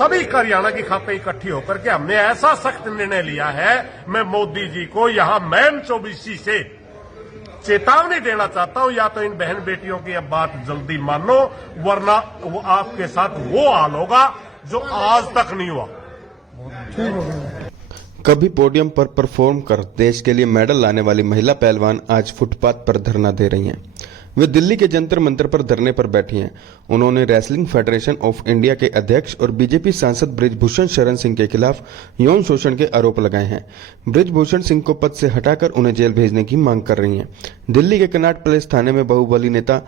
सभी हरियाणा की खापें इकट्ठी होकर के हमने ऐसा सख्त निर्णय लिया है। मैं मोदी जी को यहां मैन 24 से चेतावनी देना चाहता हूं, या तो इन बहन बेटियों की अब बात जल्दी मानो, वरना वो आपके साथ वो हाल होगा जो आज तक नहीं हुआ। कभी पोडियम पर परफॉर्म कर देश के लिए मेडल लाने वाली महिला पहलवान आज फुटपाथ पर धरना दे रही हैं। वे दिल्ली के जंतर मंतर पर धरने पर बैठी हैं। उन्होंने रेसलिंग फेडरेशन ऑफ इंडिया के अध्यक्ष और बीजेपी सांसद बृजभूषण शरण सिंह के खिलाफ यौन शोषण के आरोप लगाए हैं। बृजभूषण सिंह को पद से हटाकर उन्हें जेल भेजने की मांग कर रही हैं। दिल्ली के कनाट प्लेस थाने में बाहुबली नेता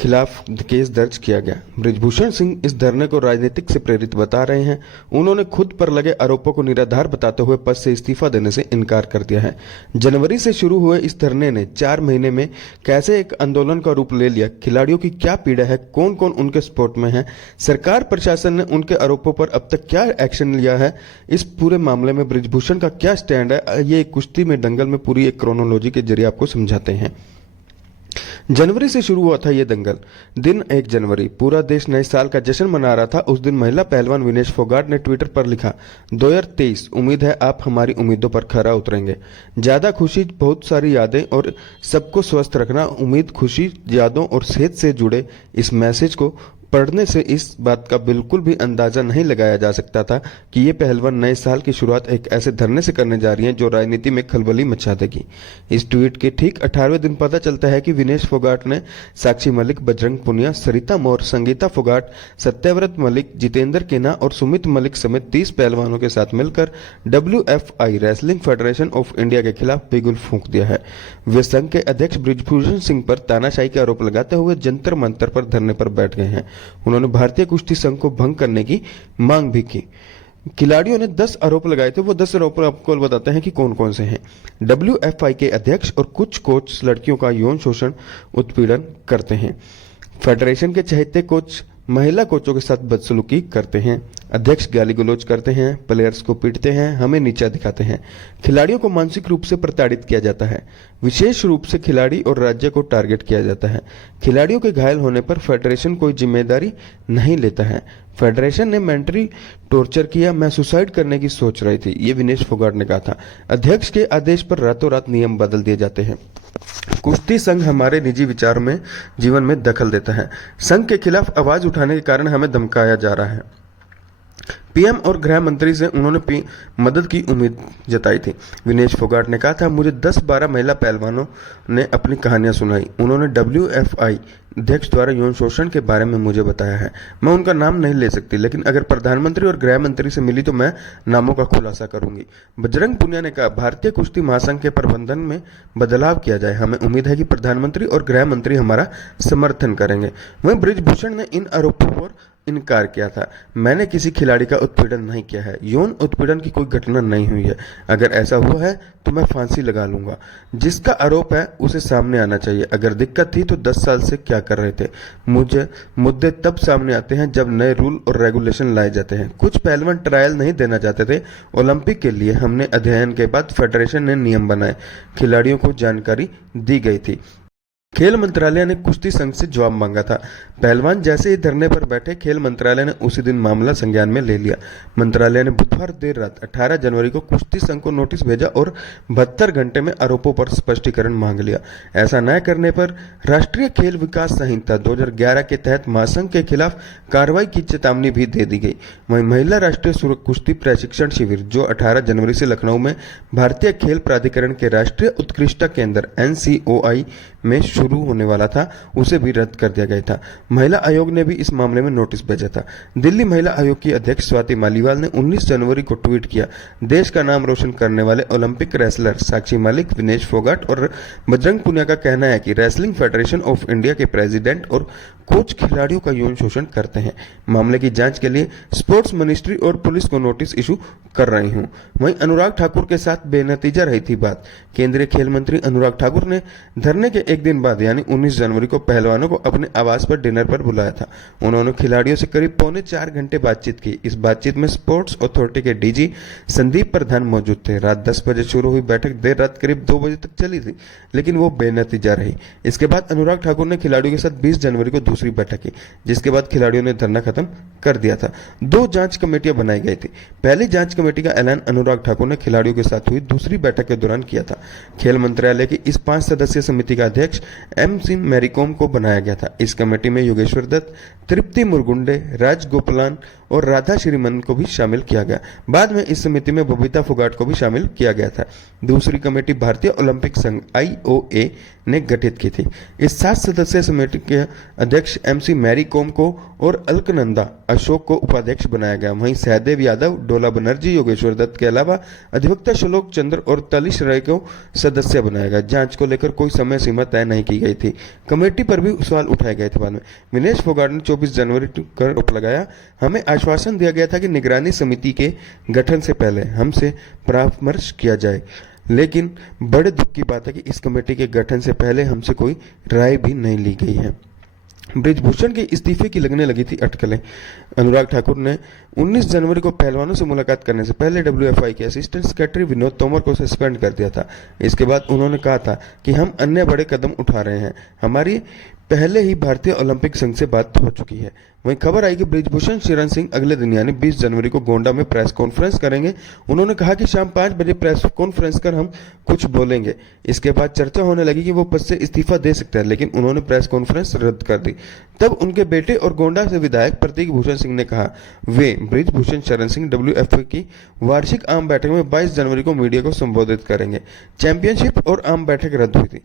खिलाफ केस दर्ज किया गया। बृजभूषण सिंह इस धरने को राजनीतिक से प्रेरित बता रहे हैं। उन्होंने खुद पर लगे आरोपों को निराधार बताते हुए पद से इस्तीफा देने से इनकार कर दिया है। जनवरी से शुरू हुए इस धरने ने 4 महीने में कैसे एक आंदोलन का रूप ले लिया, खिलाड़ियों की क्या पीड़ा है, कौन कौन उनके सपोर्ट में है, सरकार प्रशासन ने उनके आरोपों पर अब तक क्या एक्शन लिया है, इस पूरे मामले में बृजभूषण का क्या स्टैंड है, ये कुश्ती में दंगल में पूरी एक क्रोनोलॉजी के जरिए आपको समझाते हैं। जनवरी से शुरू हुआ था ये दंगल। दिन 1 जनवरी, पूरा देश नए साल का जश्न मना रहा था। उस दिन महिला पहलवान विनेश फोगाट ने ट्विटर पर लिखा, 2023 उम्मीद है आप हमारी उम्मीदों पर खरा उतरेंगे। ज्यादा खुशी, बहुत सारी यादें और सबको स्वस्थ रखना। उम्मीद, खुशी, यादों और सेहत से जुड़े इस मैसेज को पढ़ने से इस बात का बिल्कुल भी अंदाजा नहीं लगाया जा सकता था कि ये पहलवान नए साल की शुरुआत एक ऐसे धरने से करने जा रही हैं जो राजनीति में खलबली मचा देगी। इस ट्वीट के ठीक 18वें दिन पता चलता है कि विनेश फोगाट ने साक्षी मलिक, बजरंग पुनिया, सरिता मौर, संगीता फोगाट, सत्यव्रत मलिक, जितेंद्र केना और सुमित मलिक समेत 30 पहलवानों के साथ मिलकर WFI wrestling federation of India के खिलाफ बिगुल फूंक दिया है। वे संघ के अध्यक्ष बृजभूषण सिंह पर तानाशाही के आरोप लगाते हुए जंतर मंतर पर धरने पर बैठ गए हैं। उन्होंने भारतीय कुश्ती संघ को भंग करने की मांग भी की। खिलाड़ियों ने 10 आरोप लगाए थे। वो 10 आरोप आपको बताते हैं कि कौन कौन से हैं। WFI के अध्यक्ष और कुछ कोच लड़कियों का यौन शोषण, उत्पीड़न करते हैं। फेडरेशन के चहेते कोच महिला कोचों के साथ बदसलूकी करते हैं। अध्यक्ष गाली गलौज करते हैं, प्लेयर्स को पीटते हैं, हमें नीचा दिखाते हैं। खिलाड़ियों को मानसिक रूप से प्रताड़ित किया जाता है। विशेष रूप से खिलाड़ी और राज्य को टारगेट किया जाता है। खिलाड़ियों के घायल होने पर फेडरेशन कोई जिम्मेदारी नहीं लेता है। फेडरेशन ने मेंटली टॉर्चर किया, मैं सुसाइड करने की सोच रही थी, ये विनेश फोगाट ने कहा था। अध्यक्ष के आदेश पर रातों रात नियम बदल दिए जाते हैं। कुश्ती संघ हमारे निजी विचार में, जीवन में दखल देता है। संघ के खिलाफ आवाज उठाने के कारण हमें धमकाया जा रहा है। पीएम और गृह मंत्री से उन्होंने मदद की उम्मीद जताई थी। विनेश फोगाट ने कहा था, मुझे 10-12 महिला पहलवानों ने अपनी कहानियां सुनाई। उन्होंने WFI अध्यक्ष द्वारा यौन शोषण के बारे में मुझे बताया है। मैं उनका नाम नहीं ले सकती, लेकिन अगर प्रधानमंत्री और गृह मंत्री से मिली तो मैं नामों का खुलासा करूंगी। बजरंग पुनिया ने कहा, भारतीय कुश्ती महासंघ के प्रबंधन में बदलाव किया जाए। हमें उम्मीद है कि प्रधानमंत्री और गृह मंत्री हमारा समर्थन करेंगे। वहीं बृजभूषण ने इन आरोपों पर इनकार किया था। मैंने किसी खिलाड़ी का उत्पीड़न नहीं किया है। यौन उत्पीड़न की कोई घटना नहीं हुई है। अगर ऐसा हुआ है तो मैं फांसी लगा लूंगा। जिसका आरोप है उसे सामने आना चाहिए। अगर दिक्कत थी तो 10 साल से क्या कर रहे थे। मुद्दे तब सामने आते हैं जब नए रूल और रेगुलेशन लाए जाते हैं। कुछ पहलवान ट्रायल नहीं देना चाहते थे। ओलंपिक के लिए हमने अध्ययन के बाद फेडरेशन ने नियम बनाए। खिलाड़ियों को जानकारी दी गई थी। खेल मंत्रालय ने कुश्ती संघ से जवाब मांगा था। पहलवान जैसे ही धरने पर बैठे, खेल मंत्रालय ने उसी दिन मामला संज्ञान में ले लिया। मंत्रालय ने बुधवार देर रात 18 जनवरी को कुश्ती संघ को नोटिस भेजा और 72 घंटे में आरोपों पर स्पष्टीकरण मांग लिया। ऐसा न करने पर राष्ट्रीय खेल विकास संहिता 2011 के तहत महासंघ के खिलाफ कार्रवाई की चेतावनी भी दे दी गई। वहीं महिला राष्ट्रीय कुश्ती प्रशिक्षण शिविर, जो 18 जनवरी से लखनऊ में भारतीय खेल प्राधिकरण के राष्ट्रीय उत्कृष्टता केंद्र NCOI में शुरू होने वाला था, उसे भी रद्द कर दिया गया था। महिला आयोग ने भी इस मामले में नोटिस भेजा था। दिल्ली महिला आयोग की अध्यक्ष स्वाति मालीवाल ने 19 जनवरी को ट्वीट किया, देश का नाम रोशन करने वाले ओलंपिक रेसलर साक्षी मलिक, विनेश फोगाट और बजरंग पुनिया का कहना है कि रेसलिंग फेडरेशन ऑफ इंडिया के प्रेसिडेंट और कोच खिलाड़ियों का यौन शोषण करते हैं। मामले की जांच के लिए स्पोर्ट्स मिनिस्ट्री और पुलिस को नोटिस इशू कर रही हूं। वहीं अनुराग ठाकुर के साथ बेनतीजा रही थी बात। केंद्रीय खेल मंत्री अनुराग ठाकुर ने धरने के एक दिन बाद यानी 19 जनवरी को पहलवानों को अपने आवास पर डिनर पर बुलाया था। उन्होंने खिलाड़ियों से करीब 3.25 घंटे बातचीत की। इस बातचीत में स्पोर्ट्स अथॉरिटी के DG संदीप प्रधान मौजूद थे। रात 10 बजे शुरू हुई बैठक देर रात करीब 2 बजे तक चली थी, लेकिन वो बेनतीजा रही। इसके बाद अनुराग ठाकुर ने खिलाड़ियों के साथ 20 जनवरी को दूसरी बैठक की, जिसके बाद खिलाड़ियों ने धरना खत्म कर दिया था। 2 जांच कमेटियां बनाई गई थी। पहली जांच कमेटी का ऐलान अनुराग ठाकुर ने खिलाड़ियों के साथ हुई दूसरी बैठक के दौरान किया था। खेल मंत्रालय की इस 5 सदस्यीय समिति का अध्यक्ष MC मैरीकॉम को बनाया गया था। इस कमेटी में योगेश्वर दत्त, तृप्ति मुरगुंडे, राज गोपालन और राधा श्रीमन को भी शामिल किया गया। बाद में इस समिति में बबीता फोगाट को भी शामिल किया गया था। दूसरी कमेटी भारतीय ओलंपिक संघ IOA ने गठित की थी। इस 7 सदस्यीय समिति के अध्यक्ष MC मैरीकॉम को और अलकनंदा अशोक को उपाध्यक्ष बनाया गया। वहीं सहदेव यादव, डोला बनर्जी, योगेश्वर दत्त के अलावा अधिवक्ता श्लोक चंद्र और तलिश राय को सदस्य बनाया गया। जांच को लेकर कोई समय सीमा तय नहीं की गई थी। कमेटी पर भी सवाल उठाए गए थे। बाद में विनेश फोगाट ने 24 जनवरी को आरोप लगाया, हमें आश्वासन दिया गया था कि निगरानी समिति के गठन से पहले हमसे परामर्श किया जाए, लेकिन बड़े दुख की बात है कि इस कमेटी के गठन से पहले हमसे कोई राय भी नहीं ली गई है। बृजभूषण के इस्तीफे की लगने लगी थी अटकलें। अनुराग ठाकुर ने 19 जनवरी को पहलवानों से मुलाकात करने से पहले WFI के असिस्टेंट सेक्रेटरी विनोद तोमर को सस्पेंड कर दिया था। इसके बाद उन्होंने कहा था कि हम अन्य बड़े कदम उठा रहे हैं, हमारी पहले ही भारतीय ओलंपिक संघ से बात हो चुकी है। वहीं खबर आई कि बृजभूषण शरण सिंह अगले दिन यानी 20 जनवरी को गोंडा में प्रेस कॉन्फ्रेंस करेंगे। उन्होंने कहा कि शाम 5 बजे प्रेस कॉन्फ्रेंस कर हम कुछ बोलेंगे। इसके बाद चर्चा होने लगी कि वो पद से इस्तीफा दे सकते हैं, लेकिन उन्होंने प्रेस कॉन्फ्रेंस रद्द कर दी। तब उनके बेटे और गोंडा से विधायक प्रतीक भूषण सिंह ने कहा वे बृजभूषण शरण सिंह WFI की वार्षिक आम बैठक में 22 जनवरी को मीडिया को संबोधित करेंगे। चैंपियनशिप और आम बैठक रद्द हुई थी।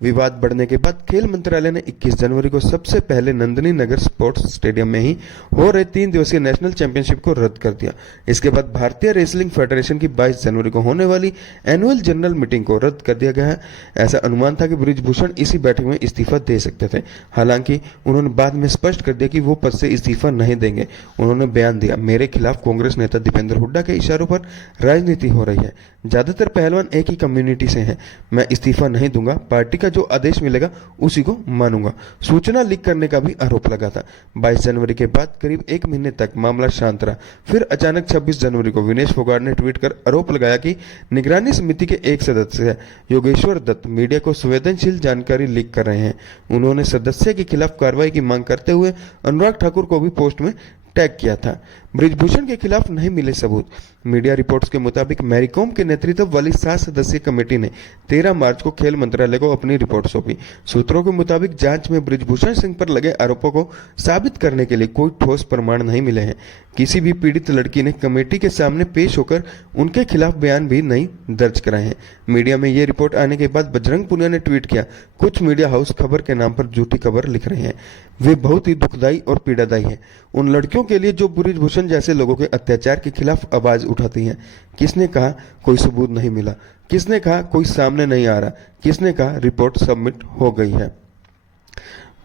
विवाद बढ़ने के बाद खेल मंत्रालय ने 21 जनवरी को सबसे पहले नंदिनी नगर स्पोर्ट्स स्टेडियम में ही हो रहे 3 दिवसीय नेशनल चैंपियनशिप को रद्द कर दिया। इसके बाद भारतीय रेसलिंग फेडरेशन की 22 जनवरी को होने वाली एनुअल जनरल मीटिंग को रद्द कर दिया गया है। ऐसा अनुमान था कि बृजभूषण इसी बैठक में इस्तीफा दे सकते थे। हालांकि उन्होंने बाद में स्पष्ट कर दिया कि वो पद से इस्तीफा नहीं देंगे। उन्होंने बयान दिया, मेरे खिलाफ कांग्रेस नेता दीपेंद्र हुड्डा के इशारों पर राजनीति हो रही है। ज्यादातर पहलवान एक ही कम्युनिटी से हैं। मैं इस्तीफा नहीं दूंगा, पार्टी का जो आदेश मिलेगा उसी को मानूंगा। सूचना लीक करने का भी आरोप लगा था। 22 जनवरी के बाद करीब 1 महीने तक मामला शांत रहा। फिर अचानक 26 जनवरी को विनेश फोगाट ने ट्वीट कर आरोप लगाया कि निगरानी समिति के एक सदस्य योगेश्वर दत्त मीडिया को संवेदनशील जानकारी लीक कर रहे हैं। उन्होंने सदस्य के खिलाफ कार्रवाई की मांग करते हुए अनुराग ठाकुर को भी पोस्ट में टैग किया था। बृजभूषण के खिलाफ नहीं मिले सबूत। मीडिया रिपोर्ट्स के मुताबिक मैरीकॉम के नेतृत्व वाली 7 सदस्यीय कमेटी ने 13 मार्च को खेल मंत्रालय को अपनी रिपोर्ट सौंपी। सूत्रों के मुताबिक जांच में बृजभूषण सिंह पर लगे आरोपों को साबित करने के लिए कोई ठोस प्रमाण नहीं मिले हैं। किसी भी पीड़ित लड़की ने कमेटी के सामने पेश होकर उनके खिलाफ बयान भी नहीं दर्ज कराए हैं। मीडिया में ये रिपोर्ट आने के बाद बजरंग पुनिया ने ट्वीट किया, कुछ मीडिया हाउस खबर के नाम पर झूठी खबर लिख रहे हैं। वे बहुत ही दुखदायी और पीड़ादायी है उन लड़कियों के लिए जो बृजभूषण जैसे लोगों के अत्याचार के खिलाफ आवाज उठाती हैं। किसने कहा कोई सबूत नहीं मिला, किसने कहा कोई सामने नहीं आ रहा, किसने कहा रिपोर्ट सबमिट हो गई है।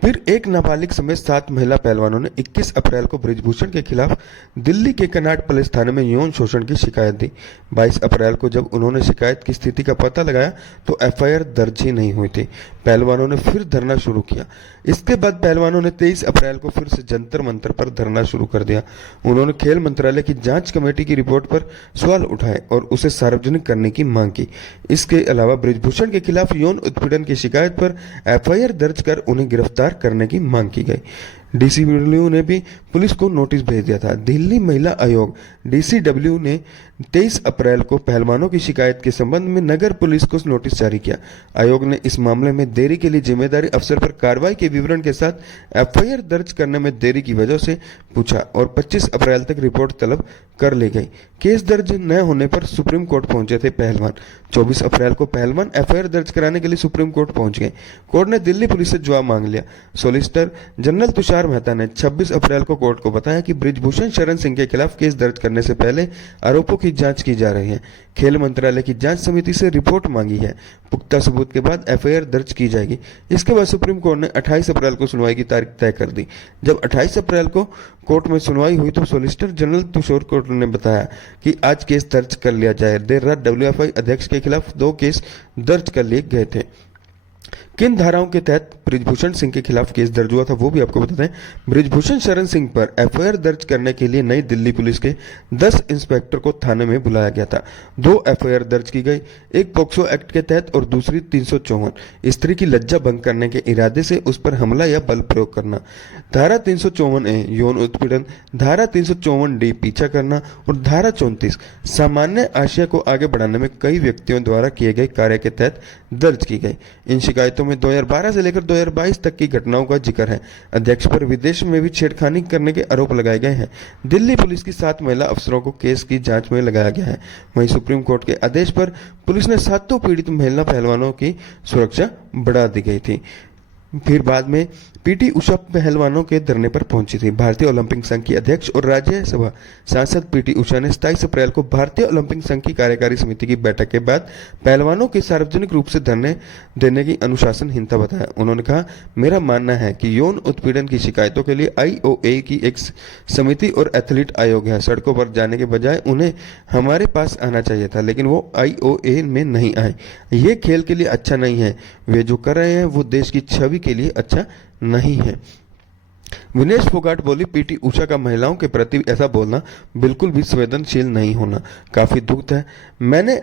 फिर एक नाबालिग समेत 7 महिला पहलवानों ने 21 अप्रैल को बृजभूषण के खिलाफ दिल्ली के कनाट पुलिस थाने में यौन शोषण की शिकायत दी। 22 अप्रैल को जब उन्होंने शिकायत की स्थिति का पता लगाया तो FIR दर्ज ही नहीं हुई थी। पहलवानों ने फिर धरना शुरू किया। इसके बाद पहलवानों ने 23 अप्रैल को फिर से जंतर मंतर पर धरना शुरू कर दिया। उन्होंने खेल मंत्रालय की जांच कमेटी की रिपोर्ट पर सवाल उठाए और उसे सार्वजनिक करने की मांग की। इसके अलावा बृजभूषण के खिलाफ यौन उत्पीड़न की शिकायत पर FIR दर्ज कर उन्हें गिरफ्तार करने की मांग की गई। DCW ने भी पुलिस को नोटिस भेज दिया था। दिल्ली महिला आयोग DCW ने 23 अप्रैल को पहलवानों की शिकायत के संबंध में नगर पुलिस को नोटिस जारी किया। आयोग ने इस मामले में देरी के लिए जिम्मेदारी अफसर पर कार्रवाई के विवरण के साथ FIR दर्ज करने में देरी की वजह से पूछा और 25 अप्रैल तक रिपोर्ट तलब कर ली गई। केस दर्ज न होने पर सुप्रीम कोर्ट पहुंचे थे पहलवान। 24 अप्रैल को पहलवान FIR दर्ज कराने के लिए सुप्रीम कोर्ट पहुंच गए। कोर्ट ने दिल्ली पुलिस से जवाब मांग लिया। सॉलिसिटर जनरल तुषार मेहता ने 26 अप्रैल को कोर्ट को बताया कि बृजभूषण शरण सिंह के खिलाफ केस दर्ज करने से पहले आरोपों की जांच की जा रही है। खेल मंत्रालय की जांच समिति से रिपोर्ट मांगी है। पुख्ता सबूत के बाद FIR दर्ज की जाएगी। इसके बाद सुप्रीम कोर्ट ने 28 अप्रैल को सुनवाई की तारीख तय कर दी। जब 28 अप्रैल को कोर्ट में सुनवाई हुई तो सॉलिसिटर जनरल तुषार कोर्ट ने बताया कि आज केस दर्ज कर लिया जाए। देर रात WFI अध्यक्ष के खिलाफ 2 केस दर्ज कर लिए गए थे। किन धाराओं के तहत बृजभूषण सिंह के खिलाफ केस दर्ज हुआ था वो भी आपको बताते हैं। बृजभूषण शरण सिंह पर एफआईआर दर्ज करने के लिए नई दिल्ली पुलिस के 10 इंस्पेक्टर को थाने में बुलाया गया था। 2 एफआईआर दर्ज की गई, एक पॉक्सो एक्ट के तहत और दूसरी 354 स्त्री की लज्जा भंग करने के इरादे से उस पर हमला या बल प्रयोग करना, धारा 354A यौन उत्पीड़न, धारा 354D पीछा करना और धारा 34 सामान्य आशय को आगे बढ़ाने में कई व्यक्तियों द्वारा किए गए कार्य के तहत दर्ज की गई। इन शिकायतों में 2012 से लेकर 2022 तक की घटनाओं का जिक्र है। अध्यक्ष पर विदेश में भी छेड़खानी करने के आरोप लगाए गए हैं। दिल्ली पुलिस की 7 महिला अफसरों को केस की जांच में लगाया गया है। वहीं सुप्रीम कोर्ट के आदेश पर पुलिस ने 7 पीड़ित महिला पहलवानों की सुरक्षा बढ़ा दी गई थी। फिर बाद में पीटी उषा पहलवानों के धरने पर पहुंची थी। भारतीय ओलंपिक संघ की अध्यक्ष और राज्यसभा सांसद पीटी उषा ने 27 अप्रैल को भारतीय ओलंपिक संघ की कार्यकारी समिति की बैठक के बाद पहलवानों के सार्वजनिक रूप से धरने देने की अनुशासनहीनता बताया। उन्होंने कहा, मेरा मानना है कि यौन उत्पीड़न की शिकायतों के लिए IOA की एक समिति और एथलीट आयोग है। सड़कों पर जाने के बजाय उन्हें हमारे पास आना चाहिए था, लेकिन वो IOA में नहीं आए। ये खेल के लिए अच्छा नहीं है। वे जो कर रहे हैं वो देश की छवि के लिए अच्छा नहीं है। विनेश फोगाट बोली, पीटी उषा का महिलाओं के प्रति ऐसा बोलना बिल्कुल भी संवेदनशील नहीं होना काफी दुख है। मैंने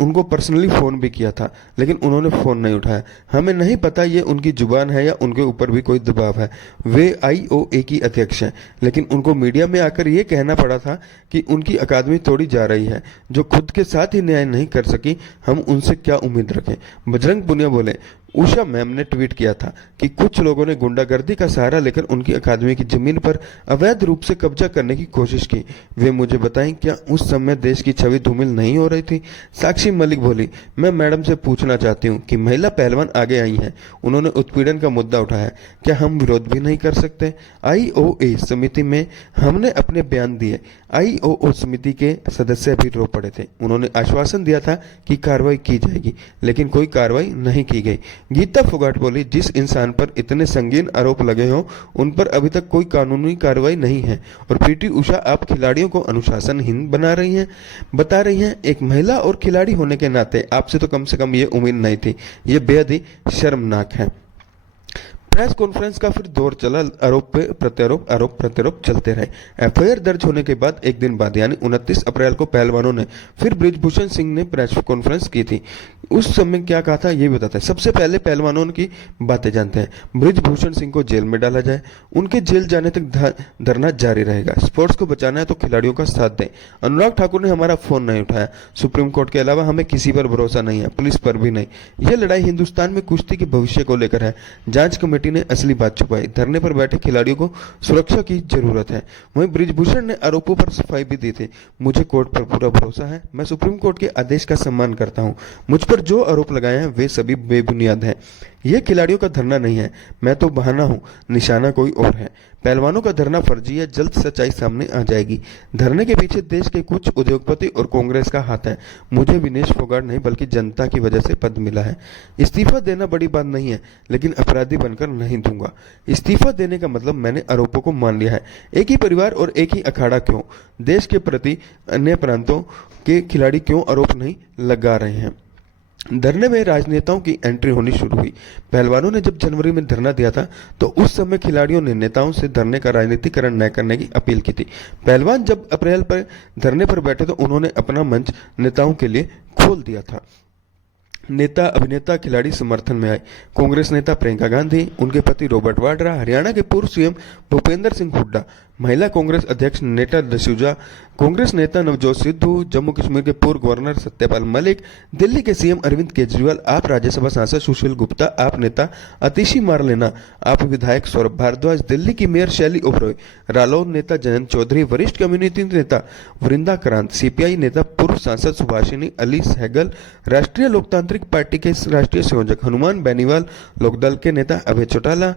उनको पर्सनली फोन भी किया था, लेकिन उन्होंने फोन नहीं उठाया। हमें नहीं पता ये उनकी जुबान है या उनके ऊपर भी कोई दबाव है। वे IOA की अध्यक्ष हैं, लेकिन उनको मीडिया में आकर ये कहना पड़ा था कि उनकी अकादमी तोड़ी जा रही है। जो खुद के साथ ही न्याय नहीं कर सकी, हम उनसे क्या उम्मीद रखें। बजरंग पुनिया बोले, उषा मैम ने ट्वीट किया था कि कुछ लोगों ने गुंडागर्दी का सहारा लेकर उनकी अकादमी की जमीन पर अवैध रूप से कब्जा करने की कोशिश की। वे मुझे बताएं, क्या उस समय देश की छवि धूमिल नहीं हो रही थी। साक्षी मलिक बोली, मैं मैडम से पूछना चाहती हूँ कि महिला पहलवान आगे आई हैं, उन्होंने उत्पीड़न का मुद्दा उठाया, क्या हम विरोध भी नहीं कर सकते। IOA समिति में हमने अपने बयान दिए। IOA समिति के सदस्य भी रो पड़े थे। उन्होंने आश्वासन दिया था कि कार्रवाई की जाएगी, लेकिन कोई कार्रवाई नहीं की गई। गीता फोगाट बोली, जिस इंसान पर इतने संगीन आरोप लगे हों उन पर अभी तक कोई कानूनी कार्रवाई नहीं है और पीटी उषा आप खिलाड़ियों को अनुशासनहीन बता रही हैं। एक महिला और खिलाड़ी होने के नाते आपसे तो कम से कम ये उम्मीद नहीं थी। ये बेहद ही शर्मनाक है। प्रेस कॉन्फ्रेंस का फिर दौर चला। आरोप प्रत्यारोप चलते रहे। एफआईआर दर्ज होने के बाद एक दिन बाद यानी 29 अप्रैल को पहलवानों ने फिर बृजभूषण सिंह ने प्रेस कॉन्फ्रेंस की थी। उस समय क्या कहा था ये बताता है। सबसे पहले पहलवानों की बातें जानते हैं। बृजभूषण सिंह को जेल में डाला जाए, उनके जेल जाने तक धरना जारी रहेगा। स्पोर्ट्स को बचाना है तो खिलाड़ियों का साथ दें। अनुराग ठाकुर ने हमारा फोन नहीं उठाया। सुप्रीम कोर्ट के अलावा हमें किसी पर भरोसा नहीं है, पुलिस पर भी नहीं। यह लड़ाई हिंदुस्तान में कुश्ती के भविष्य को लेकर है। जांच कमेटी ने असली बात छुपाई। धरने पर बैठे खिलाड़ियों को सुरक्षा की जरूरत है। वहीं बृजभूषण ने आरोपों पर सफाई भी दी थी। मुझे कोर्ट पर पूरा भरोसा है। मैं सुप्रीम कोर्ट के आदेश का सम्मान करता हूं। मुझ पर जो आरोप लगाए हैं वे सभी बेबुनियाद हैं। यह खिलाड़ियों का धरना नहीं है। मैं तो बहाना हूं, निशाना कोई और है। पहलवानों का धरना फर्जी है। जल्द सच्चाई सामने आ जाएगी। धरने के पीछे देश के कुछ उद्योगपति और कांग्रेस का हाथ है। मुझे विनेश फोगाट नहीं बल्कि जनता की वजह से पद मिला है। इस्तीफा देना बड़ी बात नहीं है, लेकिन अपराधी बनकर नहीं दूंगा। इस्तीफा देने का मतलब मैंने आरोपों को मान लिया है। एक ही परिवार और एक ही अखाड़ा क्यों? देश के प्रति अन्य प्रांतों के खिलाड़ी क्यों आरोप नहीं लगा रहे हैं? धरने में राजनेताओं की एंट्री होनी शुरू हुई। पहलवानों ने जब जनवरी में धरना दिया था तो उस समय खिलाड़ियों ने नेताओं से धरने का राजनीतिकरण न करने की अपील की थी। पहलवान जब अप्रैल पर धरने पर बैठे तो उन्होंने अपना मंच नेताओं के लिए खोल दिया था। नेता अभिनेता खिलाड़ी समर्थन में आए। कांग्रेस नेता प्रियंका गांधी, उनके पति रॉबर्ट वाड्रा, हरियाणा के पूर्व सीएम भूपेंद्र सिंह हुड्डा, महिला कांग्रेस अध्यक्ष नेता डसूजा, कांग्रेस नेता नवजोत सिद्धू, जम्मू कश्मीर के पूर्व गवर्नर सत्यपाल मलिक, दिल्ली के सीएम अरविंद केजरीवाल, आप राज्यसभा सांसद सुशील गुप्ता, आप नेता अतिशी मारलेना, आप विधायक सौरभ भारद्वाज, दिल्ली की मेयर शैली ओबरॉय, रालोद नेता जयंत चौधरी, वरिष्ठ कम्युनिटी नेता वृंदा क्रांत, सीपीआई नेता पूर्व सांसद सुभाषिनी अली सहगल, राष्ट्रीय लोकतांत्रिक पार्टी के राष्ट्रीय संयोजक हनुमान बेनीवाल, लोकदल के नेता अभय चौटाला,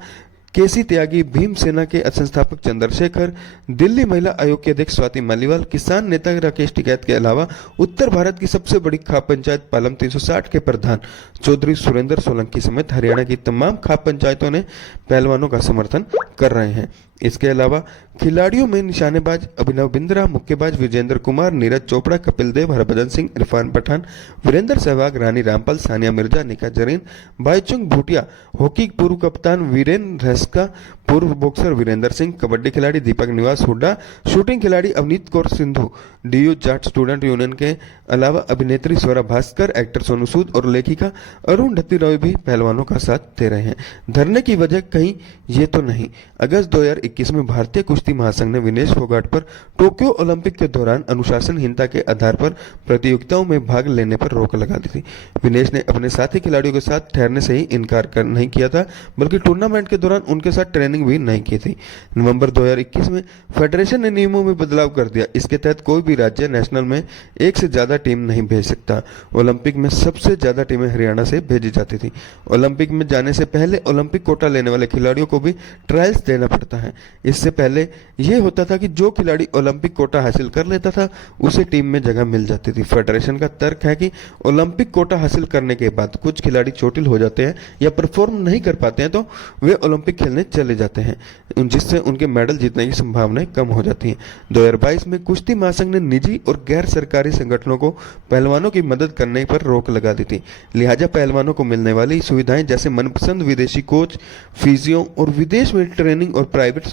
केसी त्यागी, भीमसेना के संस्थापक चंद्रशेखर, दिल्ली महिला आयोग के अध्यक्ष स्वाति मालीवाल, किसान नेता राकेश टिकैत के अलावा उत्तर भारत की सबसे बड़ी खाप पंचायत पालम 360 के प्रधान चौधरी सुरेंद्र सोलंकी समेत हरियाणा की तमाम खाप पंचायतों ने पहलवानों का समर्थन कर रहे हैं। इसके अलावा खिलाड़ियों में निशानेबाज अभिनव बिंद्रा, मुक्केबाज विजेंद्र कुमार, नीरज चोपड़ा, कपिल देव, हरभजन सिंह, इरफान पठान, वीरेंद्र सहवाग, रानी रामपाल, सानिया मिर्जा, निका जरीन, बाईचुंग भूटिया, हॉकी पूर्व कप्तान वीरेन रेस्का, पूर्व बॉक्सर वीरेंद्र सिंह, कबड्डी खिलाड़ी दीपक निवास हुड्डा, शूटिंग खिलाड़ी Avneet Kaur Sindhu, DU Jat student union के अलावा अभिनेत्री स्वरा भास्कर, एक्टर सोनू सूद और लेखिका अरुंधति रॉय भी पहलवानों का साथ दे रहे हैं। धरने की वजह कहीं ये तो नहीं। अगस्त 2021 में भारतीय कुश्ती महासंघ ने विनेश फोगाट पर टोक्यो ओलंपिक के दौरान अनुशासनहीनता के आधार पर प्रतियोगिताओं में भाग लेने पर रोक लगा दी थी। विनेश ने अपने साथी खिलाड़ियों के साथ ठहरने से ही इनकार नहीं किया था, बल्कि टूर्नामेंट के दौरान उनके साथ ट्रेनिंग भी नहीं की थी। नवंबर 2021 में फेडरेशन ने नियमों में बदलाव कर दिया। इसके तहत कोई भी राज्य नेशनल में एक से ज्यादा टीम नहीं भेज सकता। ओलंपिक में सबसे ज्यादा टीमें हरियाणा से भेजी जाती थी। ओलंपिक में जाने से पहले ओलंपिक कोटा लेने वाले खिलाड़ियों को भी ट्रायल्स देना पड़ता है। इससे पहले यह होता था कि जो खिलाड़ी ओलंपिक कोटा हासिल कर लेता था उसे टीम में जगह मिल जाती थी। फेडरेशन का तर्क है कि ओलंपिक कोटा हासिल करने के बाद कुछ खिलाड़ी चोटिल हो जाते हैं या परफॉर्म नहीं कर पाते हैं तो वे ओलंपिक खेलने चले जाते हैं, जिससे उनके मेडल जीतने की संभावनाएं कम हो जाती हैं। 2022 में कुश्ती महासंघ ने निजी और गैर सरकारी संगठनों को पहलवानों की मदद करने पर रोक लगा दी थी। लिहाजा पहलवानों को मिलने वाली सुविधाएं जैसे मनपसंद विदेशी कोच, फिजियो और विदेश में ट्रेनिंग और प्राइवेट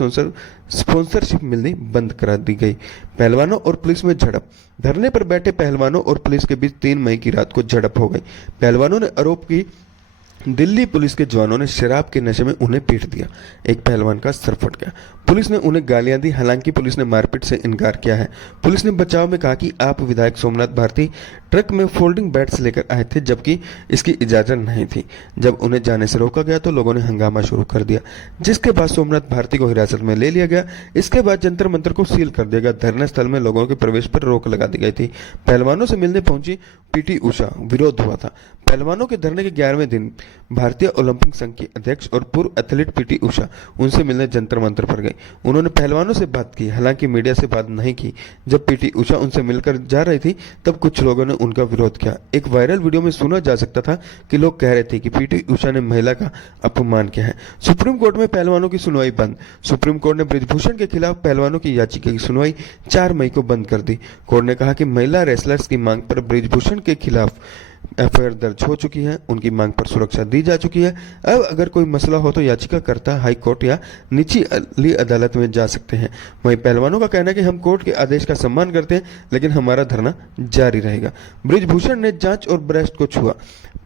स्पॉन्सरशिप मिलनी बंद करा दी गई। पहलवानों और पुलिस में झड़प। धरने पर बैठे पहलवानों और पुलिस के बीच 3 मई की रात को झड़प हो गई। पहलवानों ने आरोप की दिल्ली पुलिस के जवानों ने शराब के नशे में उन्हें पीट दिया। एक पहलवान का सर फट गया। पुलिस ने उन्हें गालियां दी। हालांकि पुलिस ने मारपीट से इनकार किया है। पुलिस ने बचाव में कहा कि आप विधायक सोमनाथ भारती ट्रक में फोल्डिंग बैट्स लेकर आए थे, जबकि इसकी इजाजत नहीं थी। जब उन्हें जाने से रोका गया तो लोगों ने हंगामा शुरू कर दिया, जिसके बाद सोमनाथ भारती को हिरासत में ले लिया गया। इसके बाद जंतर मंतर को सील कर दिया गया। धरना स्थल में लोगों के प्रवेश पर रोक लगा दी गई थी। पहलवानों से मिलने पहुंची पीटी उषा। विरोध हुआ था। पहलवानों के धरने के 11वें दिन भारतीय ओलंपिक संघ की अध्यक्ष और पूर्व एथलीट पीटी उषा उनसे मिलने जंतर मंतर पर गई। उन्होंने पहलवानों से बात की, हालांकि मीडिया से बात नहीं की। जब पीटी उषा उनसे मिलकर जा रही थी तब कुछ लोगों ने उनका विरोध किया। एक वायरल वीडियो में सुना जा सकता था कि लोग कह रहे थे कि पीटी उषा ने महिला का अपमान किया है। सुप्रीम कोर्ट में पहलवानों की सुनवाई बंद। सुप्रीम कोर्ट ने बृजभूषण के खिलाफ पहलवानों की याचिका की सुनवाई 4 मई को बंद कर दी। कोर्ट ने कहा कि महिला रेसलर्स की मांग पर बृजभूषण के खिलाफ एफआईआर दर्ज हो चुकी है, उनकी मांग पर सुरक्षा दी जा चुकी है। अब अगर कोई मसला हो तो याचिकाकर्ता हाई कोर्ट या निचली अदालत में जा सकते हैं। वहीं पहलवानों का कहना है कि हम कोर्ट के आदेश का सम्मान करते हैं, लेकिन हमारा धरना जारी रहेगा। बृजभूषण ने जांच और ब्रेस्ट को छुआ।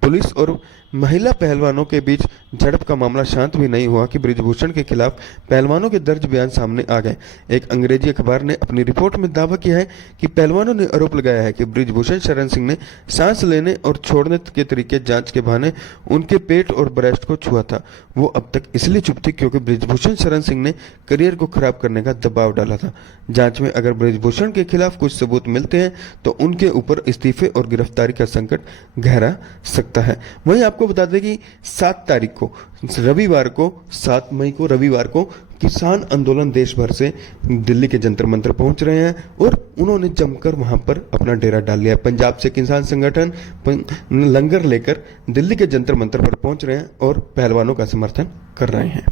पुलिस और महिला पहलवानों के बीच झड़प का मामला शांत भी नहीं हुआ कि बृजभूषण के खिलाफ पहलवानों के दर्ज बयान सामने आ गए। एक अंग्रेजी अखबार ने अपनी रिपोर्ट में दावा किया है कि पहलवानों ने आरोप लगाया है कि बृजभूषण शरण सिंह ने सांस लेने और छोड़ने के तरीके जांच के बहाने उनके पेट और ब्रेस्ट को छुआ था। वो अब तक इसलिए चुप थी क्योंकि बृजभूषण शरण सिंह ने करियर को खराब करने का दबाव डाला था। जांच में अगर बृजभूषण के खिलाफ कुछ सबूत मिलते हैं तो उनके ऊपर इस्तीफे और गिरफ्तारी का संकट गहरा सकता है। वहीं आपको बता दें कि 7 तारीख को रविवार को 7 मई को रविवार को किसान आंदोलन देश भर से दिल्ली के जंतर मंतर पहुंच रहे हैं और उन्होंने जमकर वहां पर अपना डेरा डाल लिया। पंजाब से किसान संगठन लंगर लेकर दिल्ली के जंतर मंतर पर पहुंच रहे हैं और पहलवानों का समर्थन कर रहे हैं।